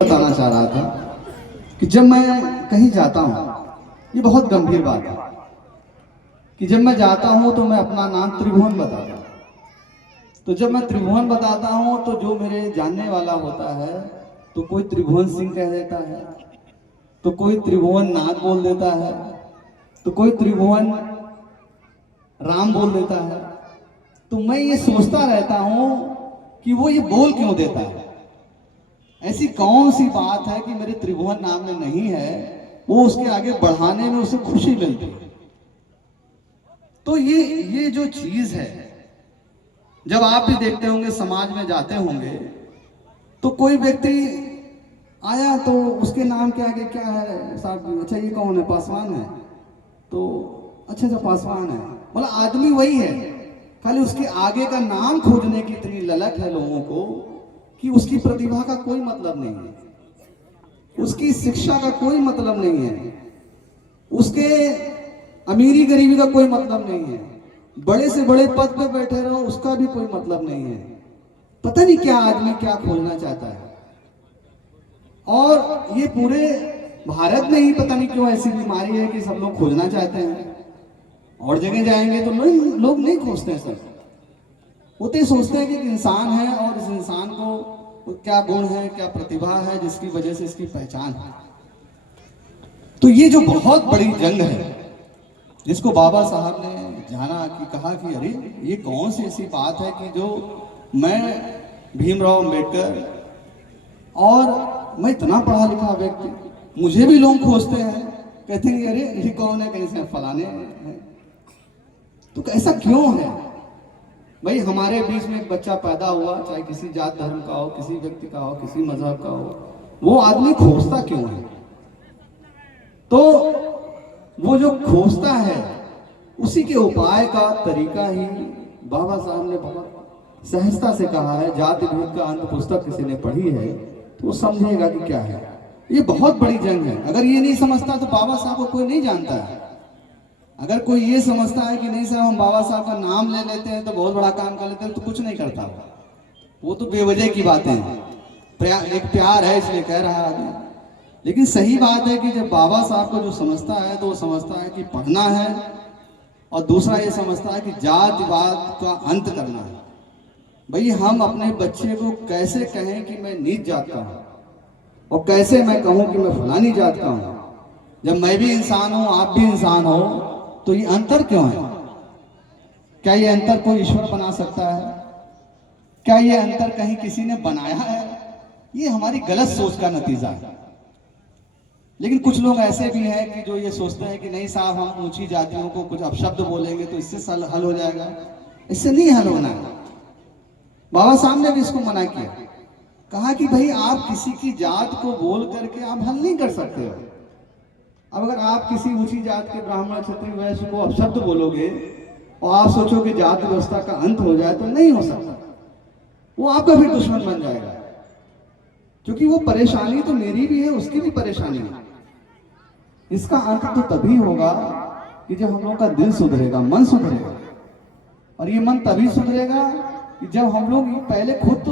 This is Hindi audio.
बताना चाह रहा था कि जब मैं कहीं जाता हूँ, ये बहुत गंभीर बात है कि जब मैं जाता हूँ तो मैं अपना नाम त्रिभुवन बताता हूँ। तो जब मैं त्रिभुवन बताता हूँ तो जो मेरे जानने वाला होता है तो कोई त्रिभुवन सिंह कह देता है, तो कोई त्रिभुवन नाग बोल देता है, तो कोई त्रिभुवन राम बोल देता है। तो मैं ये सोचता रहता हूँ कि वो ये बोल क्यों देता है। ऐसी कौन सी बात है कि मेरे त्रिभुवन नाम में नहीं है, वो उसके आगे बढ़ाने में उसे खुशी मिलती है। तो ये जो चीज है, जब आप भी देखते होंगे, समाज में जाते होंगे, तो कोई व्यक्ति आया तो उसके नाम के आगे क्या है साहब, अच्छा ये कौन है, पासवान है, तो अच्छा पासवान है, बोला आदमी वही है, खाली उसके आगे का नाम खोजने की इतनी ललक है लोगों को कि उसकी प्रतिभा का कोई मतलब नहीं है, उसकी शिक्षा का कोई मतलब नहीं है, उसके अमीरी गरीबी का कोई मतलब नहीं है, बड़े से बड़े पद पे बैठे रहो उसका भी कोई मतलब नहीं है। पता नहीं क्या आदमी क्या खोजना चाहता है। और ये पूरे भारत में ही पता नहीं क्यों ऐसी बीमारी है कि सब लोग खोजना चाहते हैं, और जगह जाएंगे तो लोग नहीं खोजते हैं। सब वो तो सोचते हैं कि एक इंसान है और इस इंसान को क्या गुण है, क्या प्रतिभा है जिसकी वजह से इसकी पहचान है। तो ये जो बहुत बड़ी जंग है जिसको बाबा साहब ने जाना कि कहा कि अरे ये कौन सी ऐसी बात है कि जो मैं भीमराव अंबेडकर और मैं इतना पढ़ा लिखा व्यक्ति, मुझे भी लोग खोजते हैं, कहते हैं अरे ये कौन है, कहीं से फलाने हैं। तो ऐसा क्यों है भाई? हमारे बीच में एक बच्चा पैदा हुआ, चाहे किसी जात धर्म का हो, किसी व्यक्ति का हो, किसी मजहब का हो, वो आदमी खोजता क्यों है? तो वो जो खोजता है उसी के उपाय का तरीका ही बाबा साहब ने बहुत सहजता से कहा है। जाति भेद का अंत पुस्तक किसी ने पढ़ी है तो वो समझेगा कि क्या है। ये बहुत बड़ी जंग है। अगर ये नहीं समझता तो बाबा साहब को कोई नहीं जानता है। अगर कोई ये समझता है कि नहीं साहब हम बाबा साहब का नाम ले लेते हैं तो बहुत बड़ा काम कर लेते हैं, तो कुछ नहीं करता, वो तो बेवजह की बातें हैं। एक प्यार है इसलिए कह रहा आदमी। लेकिन सही बात है कि जब बाबा साहब को जो समझता है तो वो समझता है कि पढ़ना है, और दूसरा ये समझता है कि जातिवाद का अंत करना है। भाई हम अपने बच्चे को कैसे कहें कि मैं नीच जात का हूं, और कैसे मैं कहूं कि मैं फलानी जात का हूं, जब मैं भी इंसान हूं, आप भी इंसान हो, तो ये अंतर क्यों है? क्या ये अंतर कोई ईश्वर बना सकता है? क्या ये अंतर कहीं किसी ने बनाया है? ये हमारी गलत सोच का नतीजा है। लेकिन कुछ लोग ऐसे भी हैं कि जो ये सोचते हैं कि नहीं साहब हम ऊंची जातियों को कुछ अपशब्द बोलेंगे तो इससे हल हो जाएगा। इससे नहीं हल होना है। बाबा साहब ने भी इसको मना किया, कहा कि भाई आप किसी की जात को बोल करके आप हल नहीं कर सकते हो। अब अगर आप किसी ऊंची जात के ब्राह्मण क्षत्रिय वैश्य को अपशब्द बोलोगे और आप सोचो कि जात व्यवस्था का अंत हो जाए, तो नहीं हो सकता। वो आपका फिर दुश्मन बन जाएगा, क्योंकि वो परेशानी तो मेरी भी है, उसकी भी परेशानी है। इसका अंत तो तभी होगा कि जब हम लोग का दिल सुधरेगा, मन सुधरेगा। और ये मन तभी सुधरेगा कि जब हम लोग पहले खुद तो